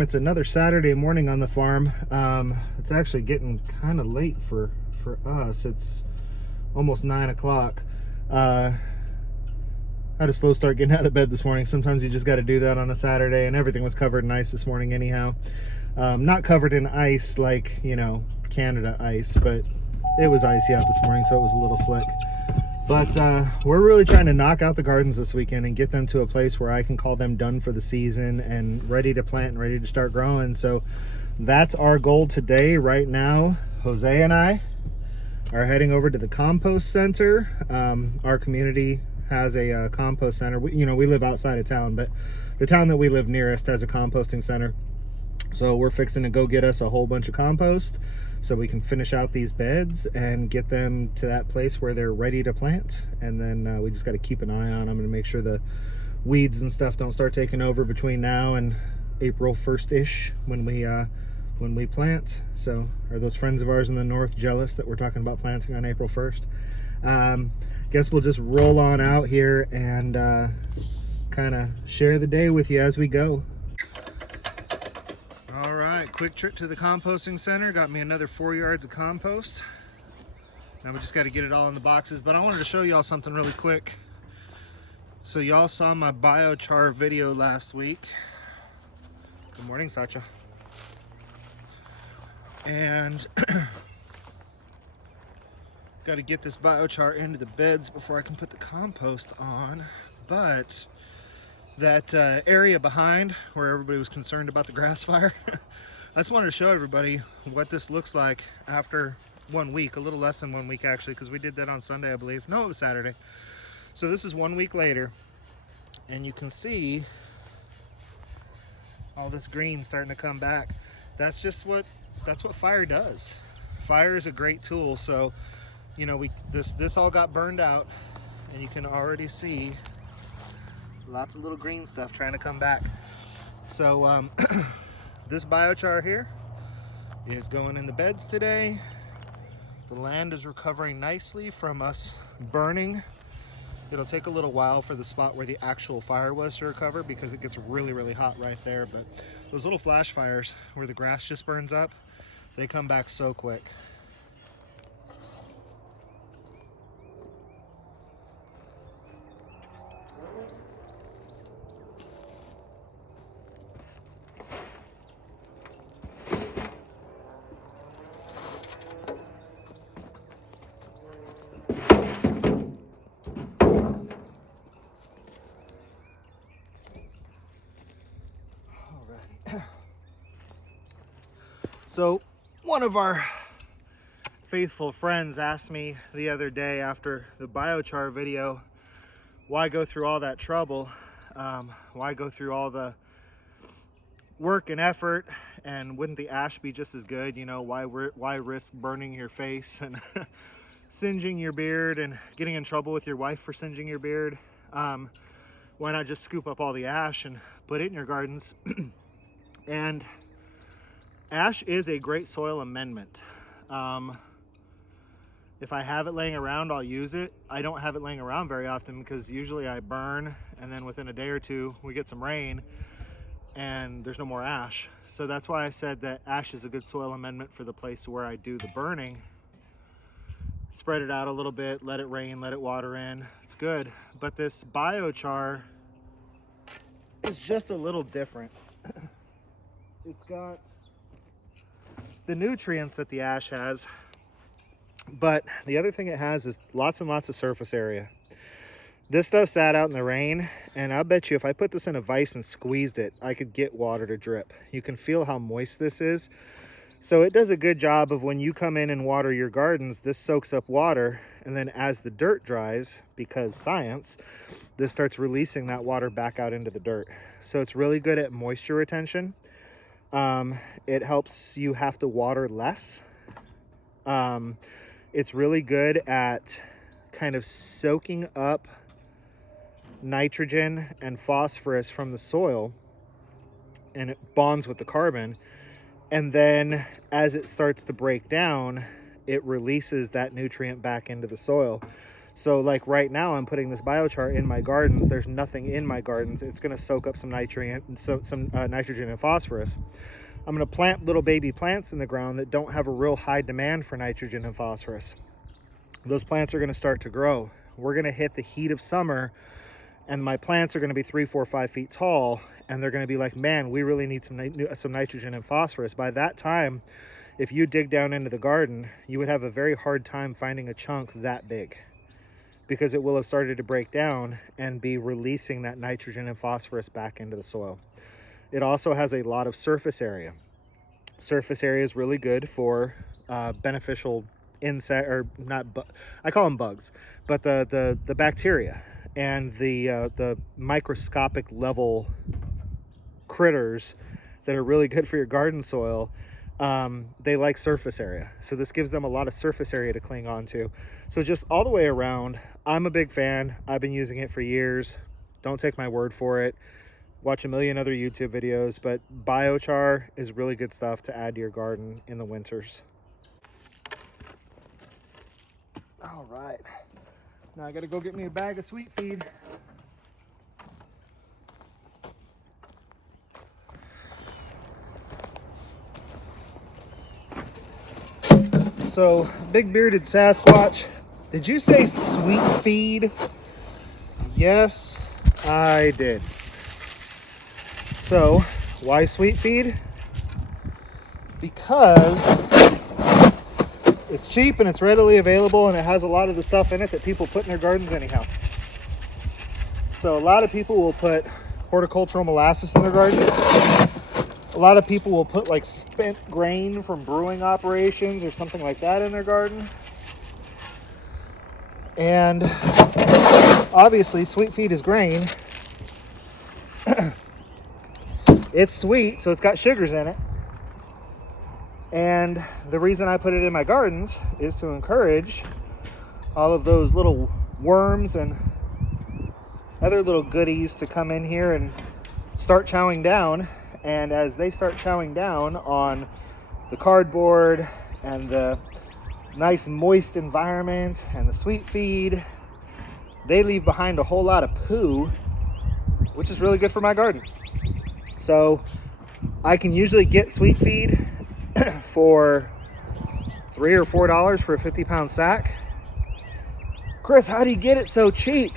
It's another Saturday morning on the farm. It's actually getting kind of late for us. It's almost 9 o'clock. Had a slow start getting out of bed this morning. Sometimes you just got to do that on a Saturday, and everything was covered in ice this morning anyhow. Not covered in ice like, Canada ice, but it was icy out this morning, so it was a little slick. But we're really trying to knock out the gardens this weekend and get them to a place where I can call them done for the season and ready to plant and ready to start growing. So that's our goal today. Right now, Jose and I are heading over to the compost center. Our community has a compost center. We live outside of town, but the town that we live nearest has a composting center. So we're fixing to go get us a whole bunch of compost so we can finish out these beds and get them to that place where they're ready to plant. And then we just got to keep an eye on them and make sure the weeds and stuff don't start taking over between now and April 1st-ish when we plant. So are those friends of ours in the north jealous that we're talking about planting on April 1st? Guess we'll just roll on out here and kind of share the day with you as we go. All right, quick trip to the composting center. Got me another 4 yards of compost. Now we just got to get it all in the boxes, but I wanted to show y'all something really quick. So y'all saw my biochar video last week. Good morning, Sacha. And got to get this biochar into the beds before I can put the compost on. But that area behind where everybody was concerned about the grass fire, I just wanted to show everybody what this looks like after 1 week, a little less than 1 week actually, because we did that on Sunday, I believe. No, it was Saturday. So this is 1 week later, and you can see all this green starting to come back. That's what fire does. Fire is a great tool. So this all got burned out, and you can already see lots of little green stuff trying to come back. So this biochar here is going in the beds today. The land is recovering nicely from us burning. It'll take a little while for the spot where the actual fire was to recover because it gets really, really hot right there. But those little flash fires where the grass just burns up, they come back so quick. So one of our faithful friends asked me the other day after the biochar video, why go through all that trouble? Why go through all the work and effort, and wouldn't the ash be just as good? Why risk burning your face and singeing your beard and getting in trouble with your wife for singeing your beard? Why not just scoop up all the ash and put it in your gardens? And ash is a great soil amendment. If I have it laying around, I'll use it. I don't have it laying around very often because usually I burn, and then within a day or two we get some rain and there's no more ash. So that's why I said that ash is a good soil amendment for the place where I do the burning. Spread it out a little bit, let it rain, let it water in. It's good. But this biochar is just a little different. It's got the nutrients that the ash has, but the other thing it has is lots and lots of surface area. This stuff sat out in the rain, and I'll bet you if I put this in a vise and squeezed it, I could get water to drip. You can feel how moist this is. So it does a good job of when you come in and water your gardens, this soaks up water, and then as the dirt dries, because science, this starts releasing that water back out into the dirt. So it's really good at moisture retention. It helps you have to water less. It's really good at kind of soaking up nitrogen and phosphorus from the soil, and it bonds with the carbon. And then as it starts to break down, it releases that nutrient back into the soil. So like right now I'm putting this biochar in my gardens. There's nothing in my gardens. It's going to soak up some nitrogen, nitrogen and phosphorus. I'm going to plant little baby plants in the ground that don't have a real high demand for nitrogen and phosphorus. Those plants are going to start to grow. We're going to hit the heat of summer, and my plants are going to be 3, 4, 5 feet tall, and they're going to be like, man, we really need some nitrogen and phosphorus. By that time, if you dig down into the garden, you would have a very hard time finding a chunk that big, because it will have started to break down and be releasing that nitrogen and phosphorus back into the soil. It also has a lot of surface area. Surface area is really good for beneficial insect, or not, I call them bugs, but the bacteria and the microscopic level critters that are really good for your garden soil. They like surface area, so this gives them a lot of surface area to cling on to. So just all the way around, I'm a big fan. I've been using it for years. Don't take my word for it. Watch a million other YouTube videos, but biochar is really good stuff to add to your garden in the winters. All right, now I gotta go get me a bag of sweet feed. So, big bearded Sasquatch, did you say sweet feed? Yes, I did. So, why sweet feed? Because it's cheap and it's readily available, and it has a lot of the stuff in it that people put in their gardens anyhow. So a lot of people will put horticultural molasses in their gardens. A lot of people will put like spent grain from brewing operations or something like that in their garden. And obviously sweet feed is grain. It's sweet, so it's got sugars in it. And the reason I put it in my gardens is to encourage all of those little worms and other little goodies to come in here and start chowing down. And as they start chowing down on the cardboard and the nice moist environment and the sweet feed, they leave behind a whole lot of poo, which is really good for my garden. So I can usually get sweet feed for $3 or $4 for a 50-pound sack. Chris, how do you get it so cheap?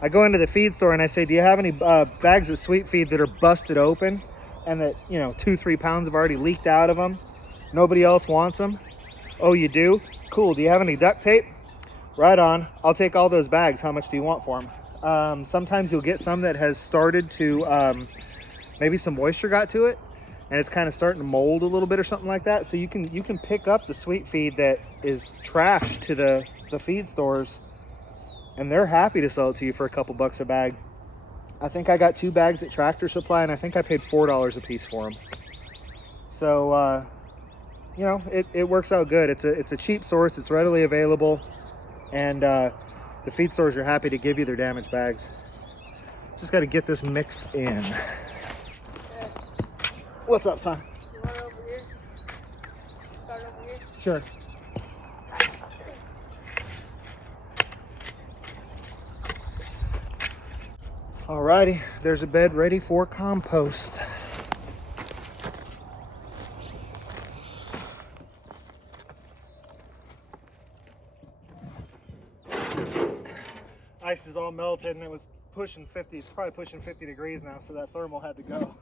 I go into the feed store and I say, do you have any bags of sweet feed that are busted open and that, 2-3 pounds have already leaked out of them? Nobody else wants them? Oh, you do? Cool. Do you have any duct tape? Right on. I'll take all those bags. How much do you want for them? Sometimes you'll get some that has started to, maybe some moisture got to it and it's kind of starting to mold a little bit or something like that. So you can pick up the sweet feed that is trash to the feed stores, and they're happy to sell it to you for a couple bucks a bag. I think I got 2 bags at Tractor Supply, and I think I paid $4 a piece for them. So, it works out good. It's a cheap source. It's readily available, and the feed stores are happy to give you their damaged bags. Just got to get this mixed in. What's up, son? You want over here? Start over here? Sure. Alrighty, there's a bed ready for compost. Ice is all melted and it was pushing 50, it's probably pushing 50 degrees now, so that thermal had to go.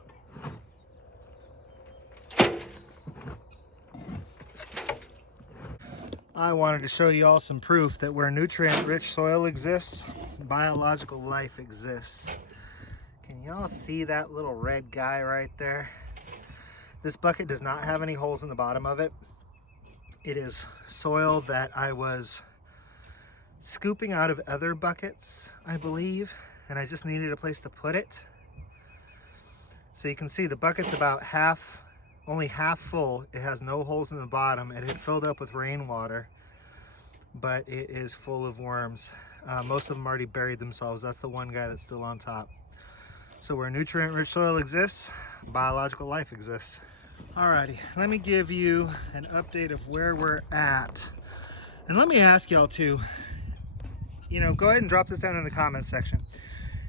I wanted to show you all some proof that where nutrient-rich soil exists, biological life exists. Can y'all see that little red guy right there? This bucket does not have any holes in the bottom of it. It is soil that I was scooping out of other buckets, I believe, and I just needed a place to put it. So you can see the bucket's about only half full. It has no holes in the bottom. It had filled up with rainwater, but it is full of worms. Most of them already buried themselves. That's the one guy that's still on top. So where nutrient-rich soil exists, biological life exists. Alrighty, let me give you an update of where we're at. And let me ask y'all too, go ahead and drop this down in the comments section.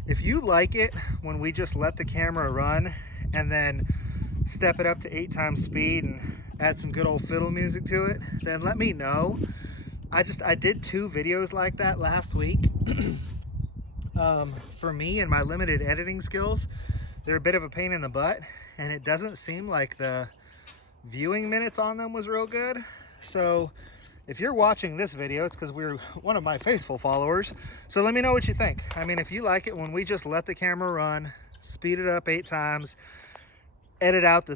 If you like it when we just let the camera run and then step it up to 8 times speed and add some good old fiddle music to it, then let me know. I did 2 videos like that last week. For me and my limited editing skills, they're a bit of a pain in the butt, and it doesn't seem like the viewing minutes on them was real good. So if you're watching this video, it's because we're one of my faithful followers. So let me know what you think. I mean, if you like it when we just let the camera run, speed it up 8 times, edit out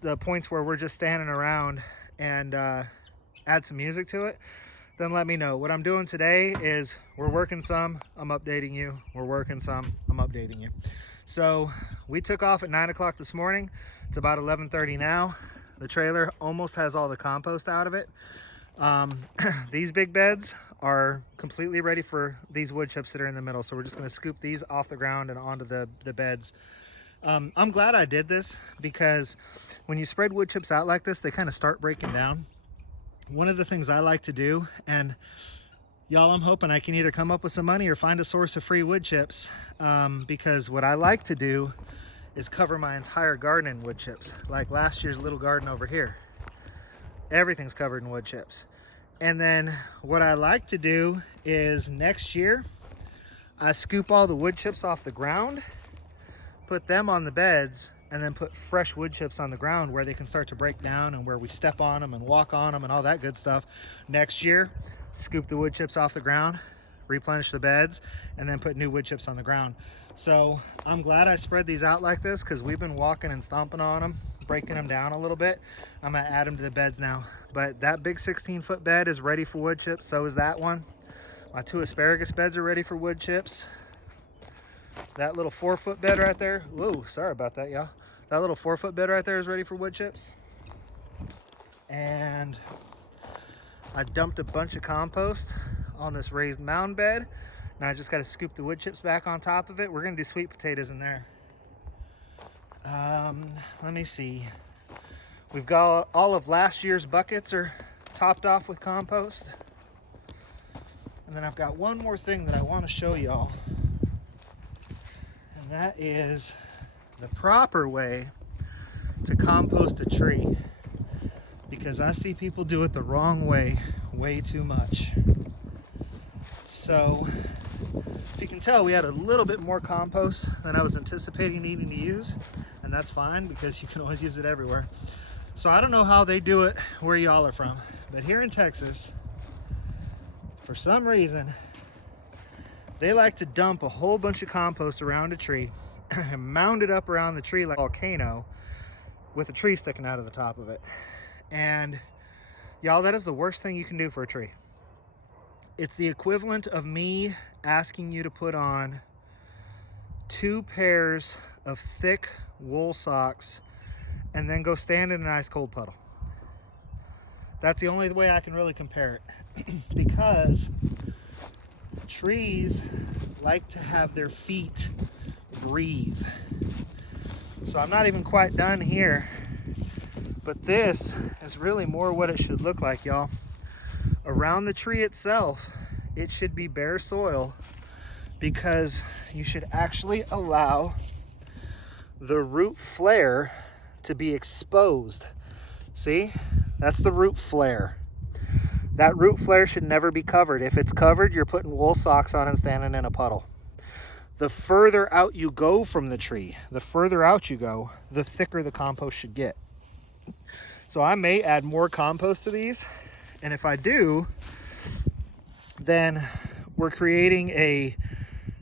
the points where we're just standing around, and add some music to it, then let me know. What I'm doing today is we're working some, I'm updating you. We're working some, I'm updating you. So we took off at 9 o'clock this morning. It's about 11:30 now. The trailer almost has all the compost out of it. These big beds are completely ready for these wood chips that are in the middle. So we're just gonna scoop these off the ground and onto the beds. I'm glad I did this because when you spread wood chips out like this, they kind of start breaking down. One of the things I like to do, and y'all, I'm hoping I can either come up with some money or find a source of free wood chips, because what I like to do is cover my entire garden in wood chips. Like last year's little garden over here, everything's covered in wood chips. And then what I like to do is next year I scoop all the wood chips off the ground, put them on the beds, and then put fresh wood chips on the ground where they can start to break down and where we step on them and walk on them and all that good stuff. Next year, scoop the wood chips off the ground, replenish the beds, and then put new wood chips on the ground. So I'm glad I spread these out like this because we've been walking and stomping on them, breaking them down a little bit. I'm gonna add them to the beds now. But that big 16-foot bed is ready for wood chips. So is that one. My 2 asparagus beds are ready for wood chips. That little 4-foot bed right there. Whoa, sorry about that, y'all. That little 4-foot bed right there is ready for wood chips. And I dumped a bunch of compost on this raised mound bed. Now I just got to scoop the wood chips back on top of it. We're going to do sweet potatoes in there. Let me see. We've got all of last year's buckets are topped off with compost. And then I've got one more thing that I want to show y'all. And that is the proper way to compost a tree. Because I see people do it the wrong way too much. So if you can tell, we had a little bit more compost than I was anticipating needing to use, and that's fine because you can always use it everywhere. So I don't know how they do it where y'all are from, but here in Texas, for some reason, they like to dump a whole bunch of compost around a tree and mound it up around the tree like a volcano with a tree sticking out of the top of it. And y'all, that is the worst thing you can do for a tree. It's the equivalent of me asking you to put on 2 pairs of thick wool socks and then go stand in an ice cold puddle. That's the only way I can really compare it. Because trees like to have their feet breathe. So I'm not even quite done here, but this is really more what it should look like, y'all. Around the tree itself, it should be bare soil because you should actually allow the root flare to be exposed. See, that's the root flare. That root flare should never be covered. If it's covered, you're putting wool socks on and standing in a puddle. The further out you go from the tree, the further out you go, the thicker the compost should get. So I may add more compost to these. And if I do, then we're creating a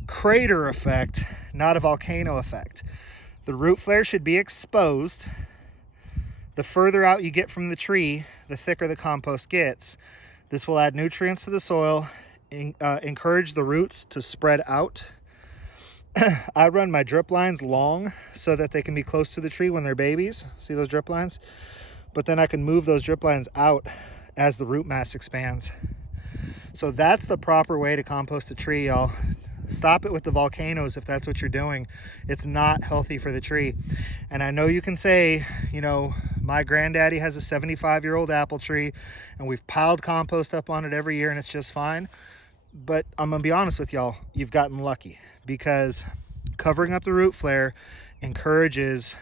crater effect, not a volcano effect. The root flare should be exposed. The further out you get from the tree, the thicker the compost gets. This will add nutrients to the soil, encourage the roots to spread out. I run my drip lines long so that they can be close to the tree when they're babies. See those drip lines? But then I can move those drip lines out as the root mass expands. So that's the proper way to compost a tree, y'all. Stop it with the volcanoes if that's what you're doing. It's not healthy for the tree. And I know you can say, you know, my granddaddy has a 75-year-old apple tree and we've piled compost up on it every year and it's just fine. But I'm gonna be honest with y'all, you've gotten lucky, because covering up the root flare encourages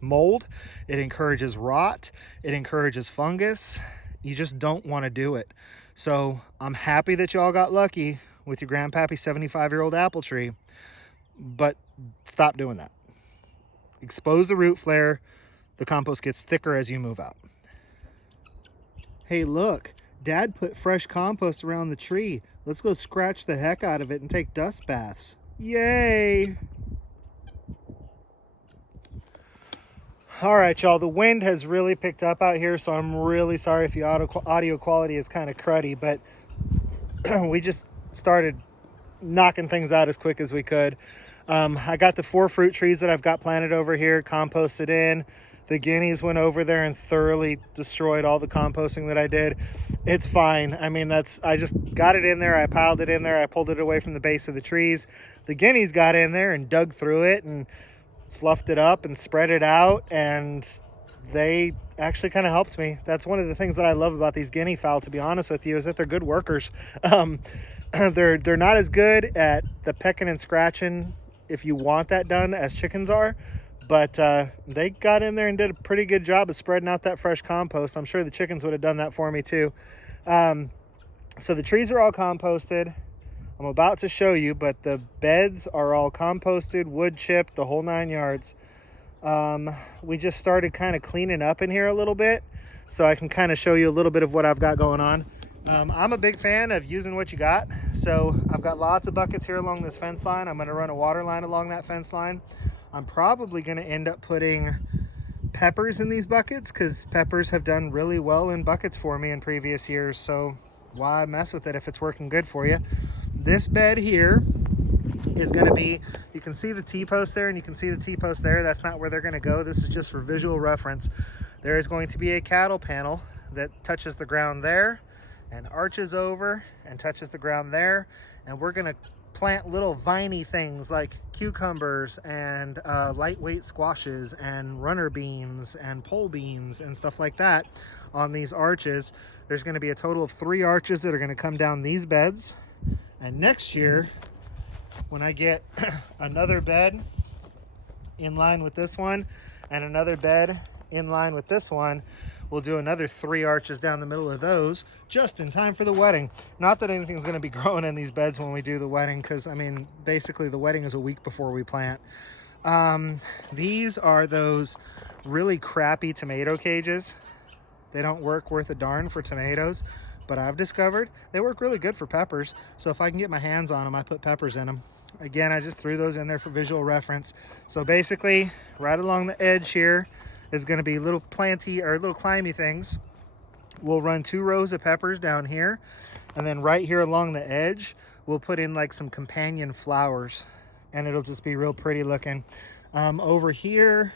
mold, it encourages rot, it encourages fungus. You just don't want to do it. So I'm happy that y'all got lucky with your grandpappy 75-year-old apple tree, but stop doing that. Expose the root flare. The compost gets thicker as you move out. Hey, look, Dad put fresh compost around the tree. Let's go scratch the heck out of it and take dust baths. Yay! All right, y'all, the wind has really picked up out here, so I'm really sorry if the audio quality is kind of cruddy, but we just started knocking things out as quick as we could. I got the 4 fruit trees that I've got planted over here, composted in. The guineas went over there and thoroughly destroyed all the composting that I did. It's fine. I mean, I just got it in there. I piled it in there. I pulled it away from the base of the trees. The guineas got in there and dug through it and fluffed it up and spread it out, and they actually kind of helped me. That's one of the things that I love about these guinea fowl, to be honest with you, is that they're good workers. They're not as good at the pecking and scratching, if you want that done, as chickens are, but they got in there and did a pretty good job of spreading out that fresh compost. I'm sure the chickens would have done that for me too. So the trees are all composted. I'm about to show you, but the beds are all composted, wood chipped, the whole 9 yards. We just started kind of cleaning up in here a little bit, so I can kind of show you a little bit of what I've got going on. I'm a big fan of using what you got. So I've got lots of buckets here along this fence line. I'm going to run a water line along that fence line. I'm probably going to end up putting peppers in these buckets, because peppers have done really well in buckets for me in previous years. So why mess with it if it's working good for you? This bed here is going to be, you can see the T-post there and you can see the T-post there. That's not where they're going to go. This is just for visual reference. There is going to be a cattle panel that touches the ground there and arches over and touches the ground there. And we're going to plant little viney things like cucumbers and lightweight squashes and runner beans and pole beans and stuff like that on these arches. There's going to be a total of 3 arches that are going to come down these beds. And next year, when I get another bed in line with this one and another bed in line with this one, we'll do another 3 arches down the middle of those, just in time for the wedding. Not that anything's going to be growing in these beds when we do the wedding, because I mean, basically the wedding is a week before we plant. These are those really crappy tomato cages. They don't work worth a darn for tomatoes, but I've discovered they work really good for peppers. So if I can get my hands on them, I put peppers in them. Again, I just threw those in there for visual reference. So basically, right along the edge here is going to be little planty or little climby things. We'll run 2 rows of peppers down here, and then right here along the edge, we'll put in like some companion flowers, and it'll just be real pretty looking. Over here,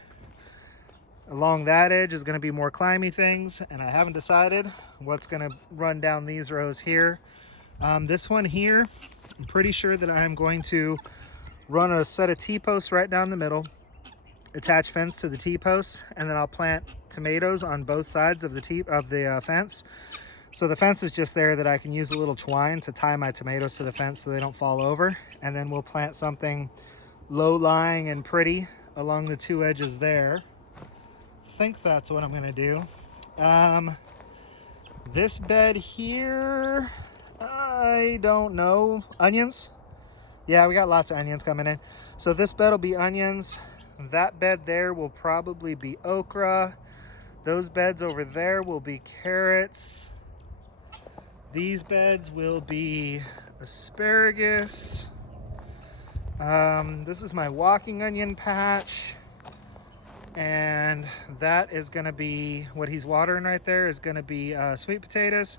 along that edge is going to be more climby things, and I haven't decided what's going to run down these rows here. This one here, I'm pretty sure that I'm going to run a set of T-posts right down the middle, attach fence to the T-posts, and then I'll plant tomatoes on both sides of the fence. So the fence is just there that I can use a little twine to tie my tomatoes to the fence so they don't fall over. And then we'll plant something low-lying and pretty along the 2 edges there. Think that's what I'm going to do. This bed here, I don't know. Onions? Yeah, we got lots of onions coming in. So this bed will be onions. That bed there will probably be okra. Those beds over there will be carrots. These beds will be asparagus. This is my walking onion patch. And that is going to be, what he's watering right there is going to be sweet potatoes.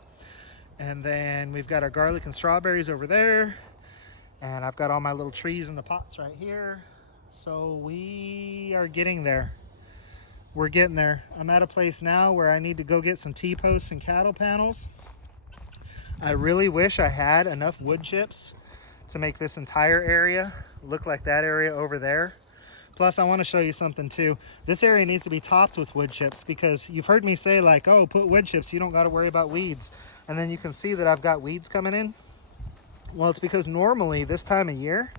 And then we've got our garlic and strawberries over there. And I've got all my little trees in the pots right here. So we are getting there. We're getting there. I'm at a place now where I need to go get some T-posts and cattle panels. I really wish I had enough wood chips to make this entire area look like that area over there. Plus, I want to show you something too. This area needs to be topped with wood chips, because you've heard me say like, oh, put wood chips, you don't got to worry about weeds. And then you can see that I've got weeds coming in. Well, it's because normally this time of year,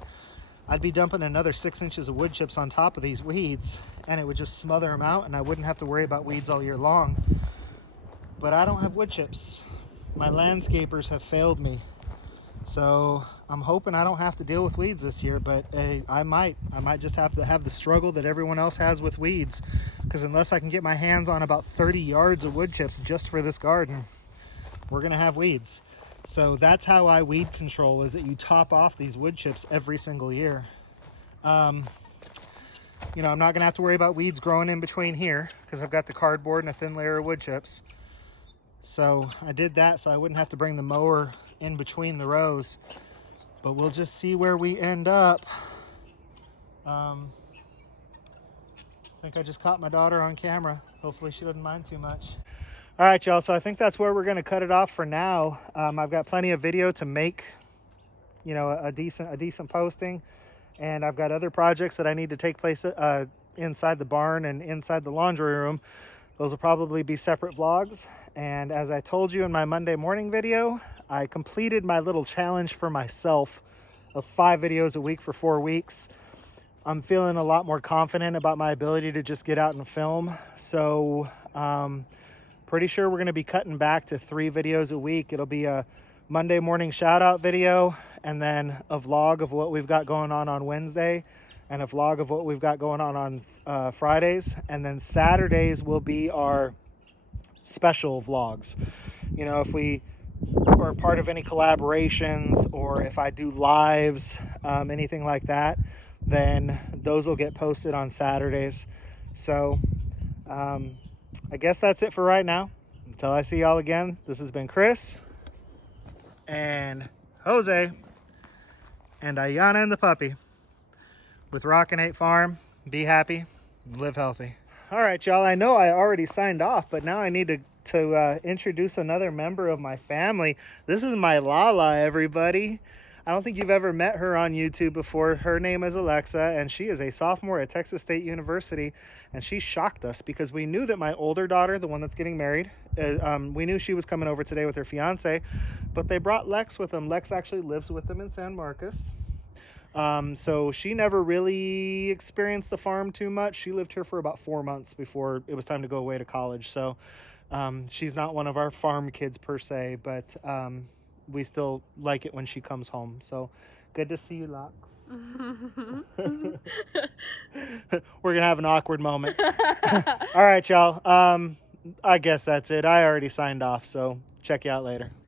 I'd be dumping another 6 inches of wood chips on top of these weeds, and it would just smother them out, and I wouldn't have to worry about weeds all year long. But I don't have wood chips. My landscapers have failed me. So I'm hoping I don't have to deal with weeds this year, but I might just have to have the struggle that everyone else has with weeds, because unless I can get my hands on about 30 yards of wood chips just for this garden, we're gonna have weeds. So that's how I weed control, is that you top off these wood chips every single year. I'm not gonna have to worry about weeds growing in between here because I've got the cardboard and a thin layer of wood chips. So I did that so I wouldn't have to bring the mower in between the rows, but we'll just see where we end up. I think I just caught my daughter on camera. Hopefully she doesn't mind too much. All right, y'all, so I think that's where we're gonna cut it off for now. I've got plenty of video to make, a decent posting, and I've got other projects that I need to take place inside the barn and inside the laundry room. Those will probably be separate vlogs. And as I told you in my Monday morning video, I completed my little challenge for myself of 5 videos a week for 4 weeks. I'm feeling a lot more confident about my ability to just get out and film. So pretty sure we're going to be cutting back to 3 videos a week. It'll be a Monday morning shout out video, and then a vlog of what we've got going on Wednesday, and a vlog of what we've got going on Fridays. And then Saturdays will be our special vlogs. If we are part of any collaborations, or if I do lives, anything like that, then those will get posted on Saturdays. So I guess that's it for right now. Until I see y'all again, this has been Chris and Jose and Ayana and the puppy with Rockin Farm. Be happy, live healthy. All right, y'all, I know I already signed off, but now I need to introduce another member of my family. This is my Lala, everybody. I don't think you've ever met her on YouTube before. Her name is Alexa, and she is a sophomore at Texas State University, and she shocked us because we knew that my older daughter, the one that's getting married, we knew she was coming over today with her fiance, but they brought Lex with them. Lex actually lives with them in San Marcos. So she never really experienced the farm too much. She lived here for about 4 months before it was time to go away to college. So she's not one of our farm kids per se, but we still like it when she comes home. So good to see you, Lux. We're gonna have an awkward moment. All right, y'all. I guess that's it. I already signed off, so check you out later.